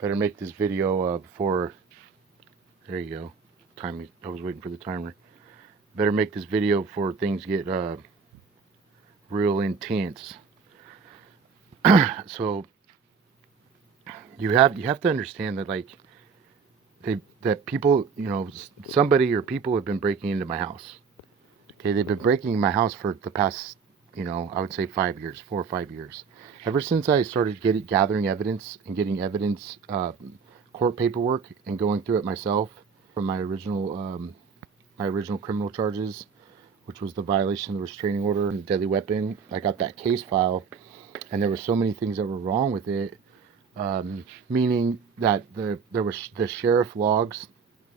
Better make this video before. There you go. Time. I was waiting for the timer. Better make this video before things get real intense. So you have to understand that like that people, somebody or people have been breaking into my house. Okay, they've been breaking in my house for the past, I would say 5 years, 4 or 5 years. Ever since I started gathering evidence and getting evidence, court paperwork, and going through it myself from my original criminal charges, which was the violation of the restraining order and deadly weapon. I got that case file, and there were so many things that were wrong with it. Meaning that there was the sheriff logs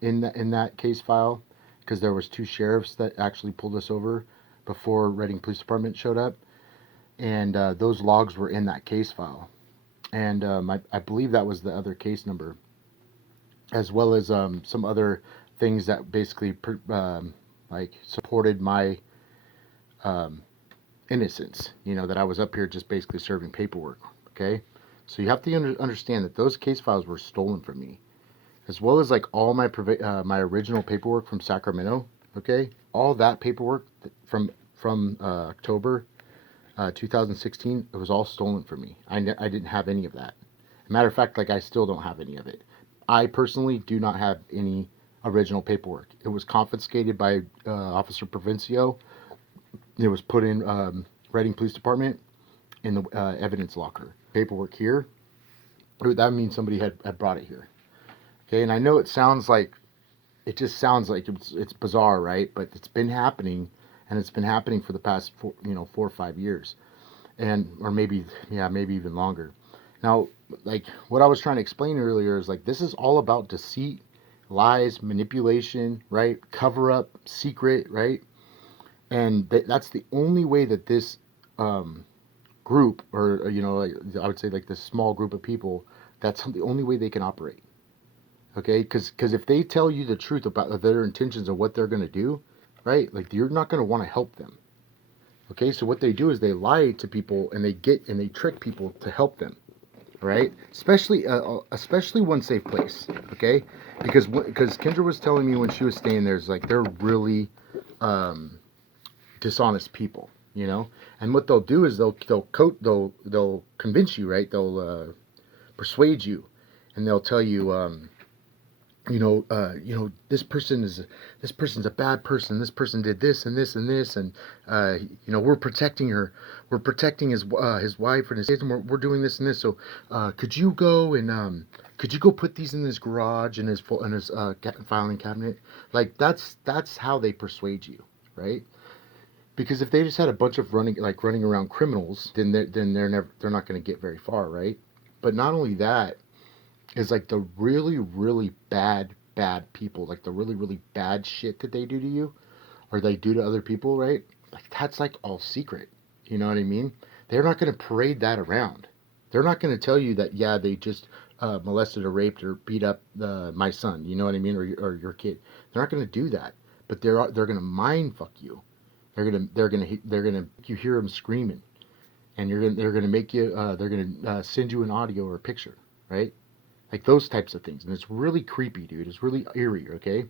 in that case file, because there was 2 sheriffs that actually pulled us over before Reading Police Department showed up, and those logs were in that case file, and I believe that was the other case number, as well as some other things that basically like supported my innocence. That I was up here just basically serving paperwork. Okay. So you have to understand that those case files were stolen from me, as well as like all my original paperwork from Sacramento. Okay, all that paperwork from October 2016, it was all stolen from me. I didn't have any of that. Matter of fact, like I still don't have any of it. I personally do not have any original paperwork. It was confiscated by Officer Provencio. It was put in Reading Police Department in the evidence locker. Paperwork here, that means somebody had brought it here. Okay, and I know it just sounds like it's bizarre, right? But it's been happening, and it's been happening for the past 4 or 5 years, or maybe even longer. Now, like what I was trying to explain earlier is like this is all about deceit, lies, manipulation, right? Cover up, secret, right? And that's the only way that this group, or like, I would say like this small group of people, that's the only way they can operate. Okay, because if they tell you the truth about their intentions and what they're going to do, right, like you're not going to want to help them. Okay, so what they do is they lie to people, and they trick people to help them, right? Especially One Safe Place. Okay, because Kendra was telling me when she was staying there, is like they're really dishonest people, and what they'll do is they'll convince you, right? They'll persuade you, and they'll tell you, this person's a bad person. This person did this and this and this, and we're protecting her. We're protecting his wife and his kids, and we're doing this and this. So, could you go put these in his garage and his filing cabinet? Like that's how they persuade you, right? Because if they just had a bunch of running around criminals, then they're not going to get very far, right? But not only that, is like the really, really bad people, like the really, really bad shit that they do to you, or they do to other people, right? Like that's like all secret. You know what I mean? They're not going to parade that around. They're not going to tell you that, yeah, they just molested or raped or beat up my son. You know what I mean? Or your kid. They're not going to do that. But they're going to mind fuck you. They're gonna you hear them screaming, and they're gonna make you they're gonna send you an audio or a picture, right? Like those types of things. And it's really creepy, dude. It's really eerie, okay?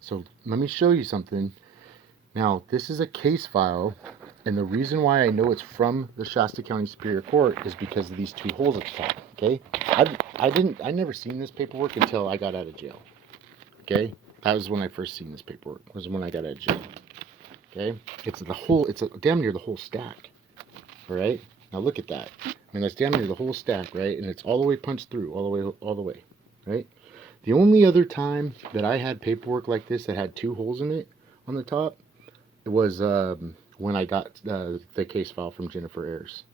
So let me show you something. Now, this is a case file, and the reason why I know it's from the Shasta County Superior Court is because of these 2 holes at the top, okay? I never seen this paperwork until I got out of jail, okay? That was when I first seen this paperwork, was when I got out of jail, okay? It's damn near the whole stack, all right? Now look at that. I mean, that's damn near the whole stack, right? And it's all the way punched through, all the way, right? The only other time that I had paperwork like this that had 2 holes in it on the top, it was when I got the case file from Jennifer Ayers.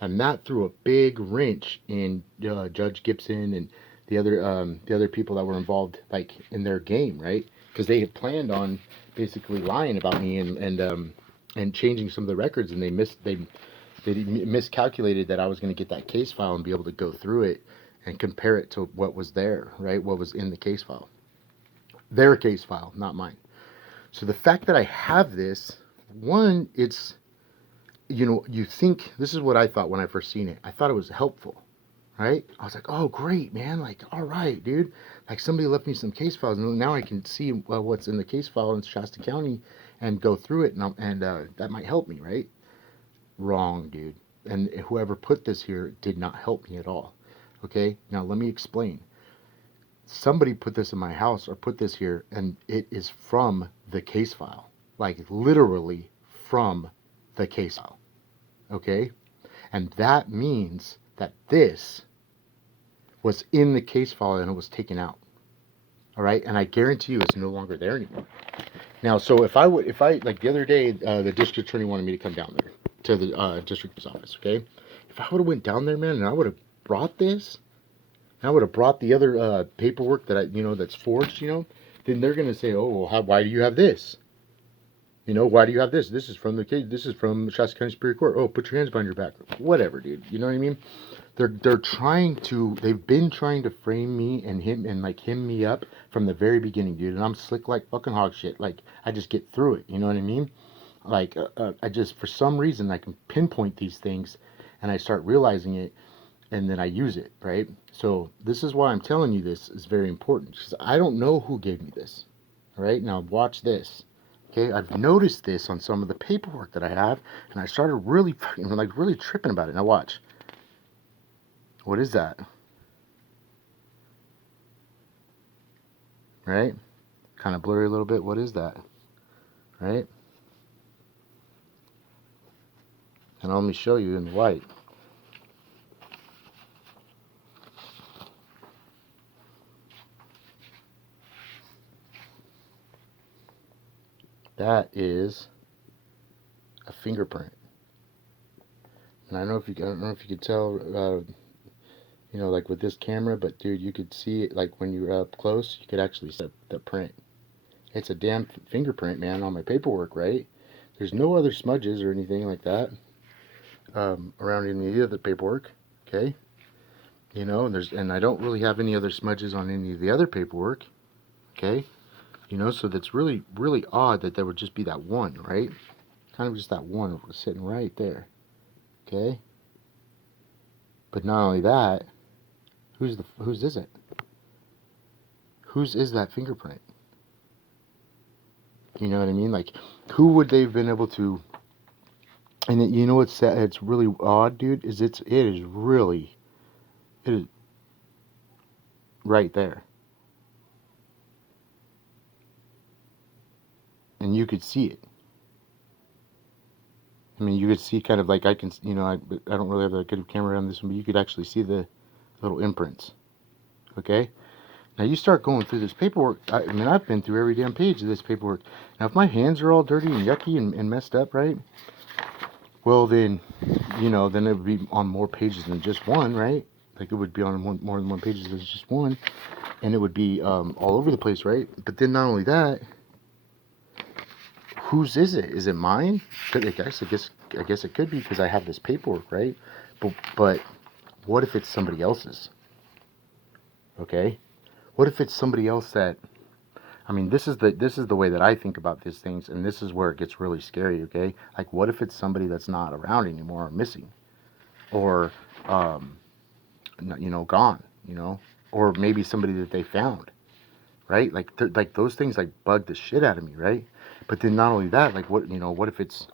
And that threw a big wrench in Judge Gibson and the other people that were involved, like in their game, right? Because they had planned on basically lying about me and changing some of the records, and they miscalculated that I was going to get that case file and be able to go through it and compare it to what was there, right? What was in the case file. Their case file, not mine. So the fact that I have this, one, it's, you think, this is what I thought when I first seen it. I thought it was helpful, right? I was like, oh, great, man. Like, all right, dude. Like, somebody left me some case files, and now I can see what's in the case file in Shasta County and go through it, and that might help me, right? Wrong, dude. And whoever put this here did not help me at all. Okay, now let me explain. Somebody put this in my house or put this here, and it is from the case file. Like, literally from the case file. Okay? And that means that this was in the case file and it was taken out. All right, and I guarantee you it's no longer there anymore. Now, so if I like the other day, the district attorney wanted me to come down there to the district's office. Okay, if I would have went down there, man, and I would have brought this, and I would have brought the other paperwork that that's forged, then they're gonna say, oh, well, why do you have this? Why do you have this? This is from the case. This is from Shasta County Superior Court. Oh, put your hands behind your back. Whatever, dude. You know what I mean? They've been trying to frame me and him me up from the very beginning, dude. And I'm slick like fucking hog shit. Like, I just get through it. You know what I mean? Like, I just, for some reason, I can pinpoint these things and I start realizing it and then I use it, right? So this is why I'm telling you this is very important, because I don't know who gave me this. All right, now watch this. Okay, I've noticed this on some of the paperwork that I have, and I started really fucking, like, really tripping about it. Now watch. What is that? Right? Kind of blurry a little bit. What is that? Right? And let me show you in the light. That is a fingerprint. And I don't know if you could tell, like with this camera, but dude, you could see it, like when you're up close, you could actually see the print. It's a damn fingerprint, man, on my paperwork, right? There's no other smudges or anything like that around any of the paperwork, okay? And I don't really have any other smudges on any of the other paperwork, okay? So that's really, really odd that there would just be that one, right? Kind of just that one sitting right there, okay? But not only that, whose is it? Whose is that fingerprint? You know what I mean? Like, who would they have been able to? And you know what's sad? It's really odd, dude. It is right there, and you could see it. I mean, you could see kind of like I can, I don't really have a good camera on this one, but you could actually see the little imprints. Okay. Now you start going through this paperwork. I mean, I've been through every damn page of this paperwork. Now, if my hands are all dirty and yucky and messed up, right? Well, then, then it would be on more pages than just one, right? Like, it would be on more than one page than just one, and it would be all over the place, right? But then not only that, whose is it? Is it mine? I guess it could be because I have this paperwork, right? But what if it's somebody else's? Okay, what if it's somebody else that? I mean, this is the way that I think about these things, and this is where it gets really scary. Okay, like, what if it's somebody that's not around anymore, or missing, or gone, or maybe somebody that they found, right? Like those things like bug the shit out of me, right? But then not only that, like, what if it's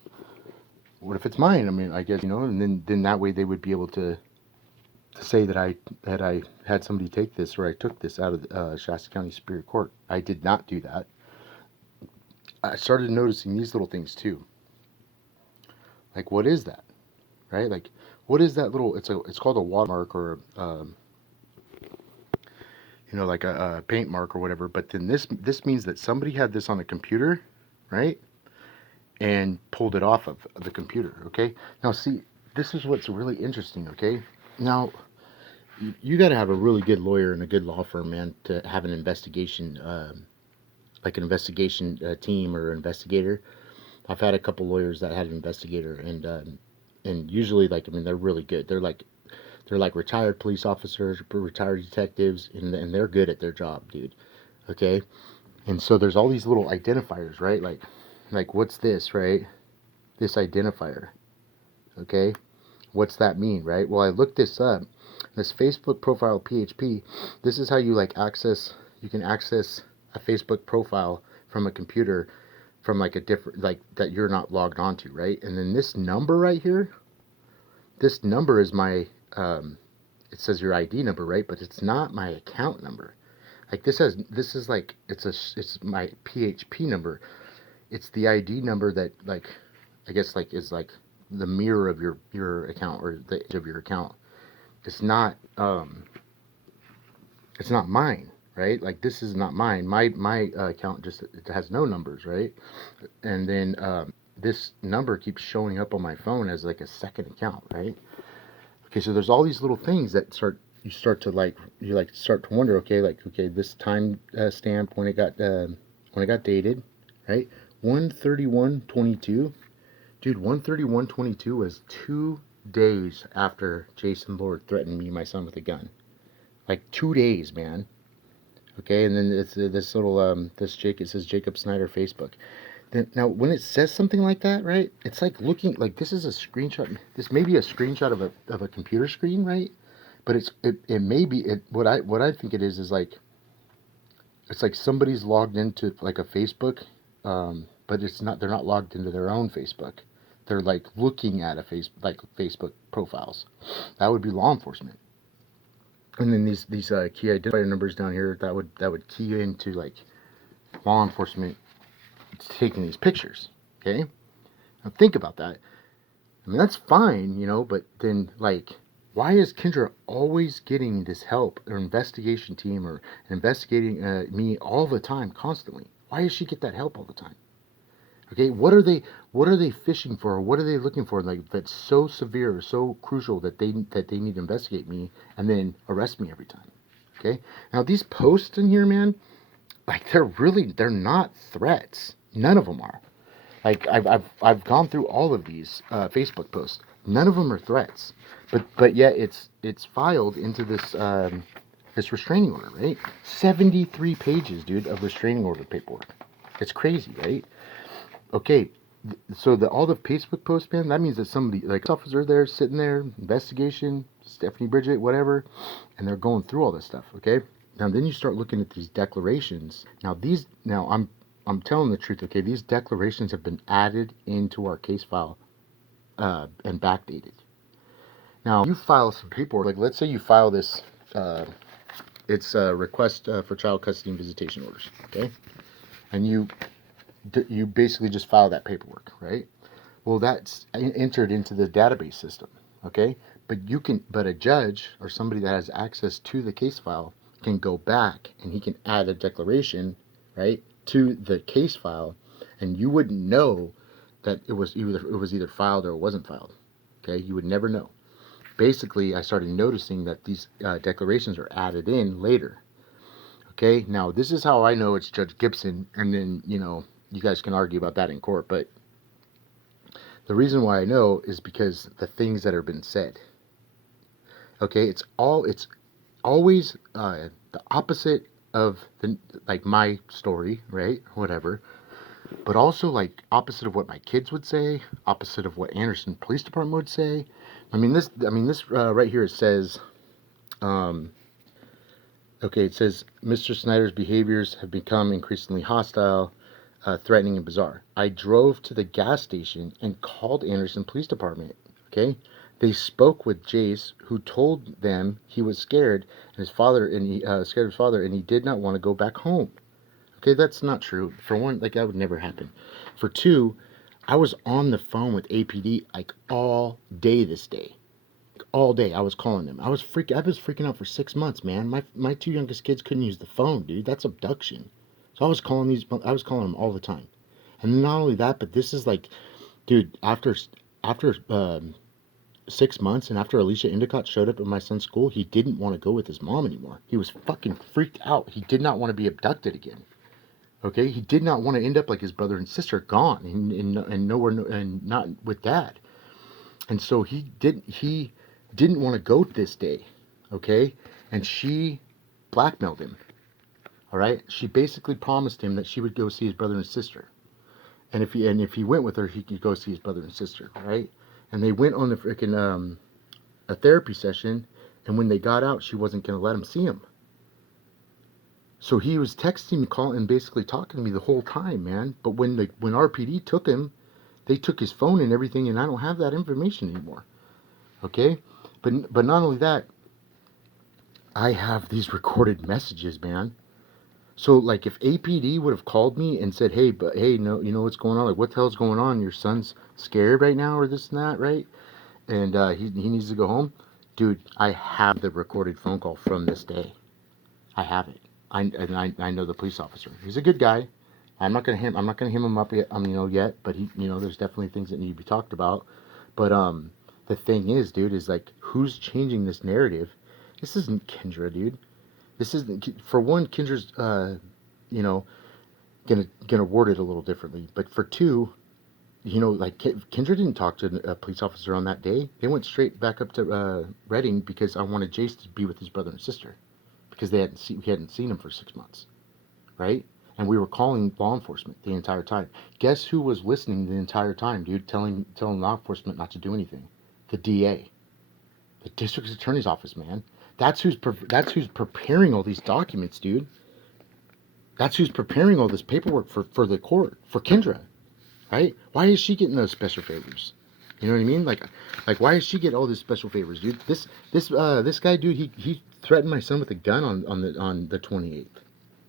mine? I mean, I guess, and then that way they would be able to say that I had somebody take this, or I took this out of the Shasta County Superior Court. I did not do that. I started noticing these little things too. Like, what is that, right? Like, what is that little? It's called a watermark, or like a paint mark or whatever. But then this means that somebody had this on a computer, right? And pulled it off of the computer. Okay. Now, see, this is what's really interesting. Okay. Now, you got to have a really good lawyer and a good law firm, man, to have an investigation, like an investigation team or investigator. I've had a couple lawyers that had an investigator, and usually, like, I mean, they're really good. They're like retired police officers, retired detectives, and they're good at their job, dude. Okay. And so there's all these little identifiers, right? Like, what's this, right? This identifier. Okay. What's that mean, right? Well, I looked this up. This Facebook profile PHP, this is how you like access, you can access a Facebook profile from a computer from like a different, like that you're not logged onto, right? And then this number right here, this number is my, it says your ID number, right? But it's not my account number. Like this is like, it's my PHP number. It's the ID number that like, I guess like is like the mirror of your account or the edge of your account. It's not mine, right? Like this is not mine. My account just, it has no numbers, right? And then this number keeps showing up on my phone as like a second account, right? Okay, so there's all these little things that start to like, you like start to wonder, okay, like, okay, this time stamp when it got dated, right? 1/31/22. Dude, 1/31/22 was 2 days after Jason Lord threatened me and my son with a gun. Like 2 days, man. Okay, and then it's this little it says Jacob Snyder Facebook. Then now when it says something like that, right? It's like looking like this is a screenshot. This may be a screenshot of a computer screen, right? But it may be what I think it is like, it's like somebody's logged into like a Facebook, but it's not, they're not logged into their own Facebook. They're like looking at Facebook profiles. That would be law enforcement. And then these key identifier numbers down here that would key into like law enforcement taking these pictures. Okay, now think about that. I mean, that's fine, you know, but then like, why is Kendra always getting this help or investigation team or investigating me all the time, constantly? Why does she get that help all the time? Okay, what are they fishing for? Or what are they looking for? Like that's so severe or so crucial that they need to investigate me and then arrest me every time. Okay, now these posts in here, man, like they're not threats. None of them are. Like I've gone through all of these Facebook posts. None of them are threats, but yet it's filed into this restraining order, right? 73 pages, dude, of restraining order paperwork. It's crazy, right? Okay, so all the Facebook posts, man, that means that somebody, like officer there, sitting there, investigation, Stephanie Bridget, whatever, and they're going through all this stuff, okay? Now then you start looking at these declarations. Now I'm telling the truth, okay? These declarations have been added into our case file and backdated. Now you file some paperwork, like let's say you file this, it's a request for child custody and visitation orders, okay? And you basically just file that paperwork, right? Well, that's entered into the database system, okay? But a judge or somebody that has access to the case file can go back and he can add a declaration, right, to the case file, and you wouldn't know that it was either filed or it wasn't filed, okay? You would never know. Basically, I started noticing that these declarations are added in later, okay? Now, this is how I know it's Judge Gibson, and then, you know, you guys can argue about that in court, but the reason why I know is because the things that have been said. Okay, it's always the opposite of like my story, right? Whatever. But also like opposite of what my kids would say, opposite of what Anderson Police Department would say. I mean this right here, it says okay, it says Mr. Snyder's behaviors have become increasingly hostile, threatening and bizarre. I drove to the gas station and called Anderson Police Department. Okay, they spoke with Jace, who told them he was scared and he scared his father, and he did not want to go back home. Okay, that's not true. For one, like that would never happen. For two, I was on the phone with APD like all day this day. All day I was calling them. I was freaking out for 6 months, man. My two youngest kids couldn't use the phone, dude. That's abduction. So I was calling them all the time. And not only that, but this is like, dude, after 6 months and after Alicia Endicott showed up at my son's school, he didn't want to go with his mom anymore. He was fucking freaked out. He did not want to be abducted again. Okay, he did not want to end up like his brother and sister, gone and nowhere, and not with dad. And so he didn't want to go this day. Okay, and she blackmailed him. All right, she basically promised him that she would go see his brother and sister, and if he went with her, he could go see his brother and sister. Right, and they went on the freaking a therapy session, And when they got out, she wasn't going to let him see him. So he was texting me, calling, and basically talking to me the whole time, man. But when RPD took him, they took his phone and everything, and I don't have that information anymore. Okay? But not only that, I have these recorded messages, man. So like if APD would have called me and said, "Hey, but hey, no, you know what's going on? Like what the hell's going on? Your son's scared right now, or this and that, right? And he needs to go home." Dude, I have the recorded phone call from this day. I have it. I know the police officer. He's a good guy. I'm not gonna hem him up yet. Yet, but there's definitely things that need to be talked about. But the thing is, dude, is like, who's changing this narrative? This isn't Kendra, dude. This isn't, for one, Kendra's you know gonna word it a little differently. But for two, like Kendra didn't talk to a police officer on that day. They went straight back up to Reading because I wanted Jace to be with his brother and sister because we hadn't seen him for 6 months, right? And we were calling law enforcement the entire time. Guess who was listening the entire time, dude? Telling law enforcement not to do anything. The DA, the district attorney's office, man. That's who's preparing all these documents, dude. That's who's preparing all this paperwork for the court, for Kendra, right? Why is she getting those special favors? You know what I mean? Like why does she get all these special favors, dude? This guy, dude, he threatened my son with a gun on the 28th.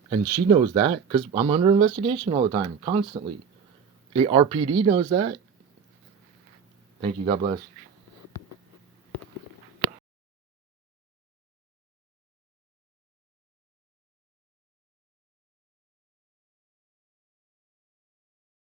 And she knows that because I'm under investigation all the time, constantly. The RPD knows that. Thank you. God bless.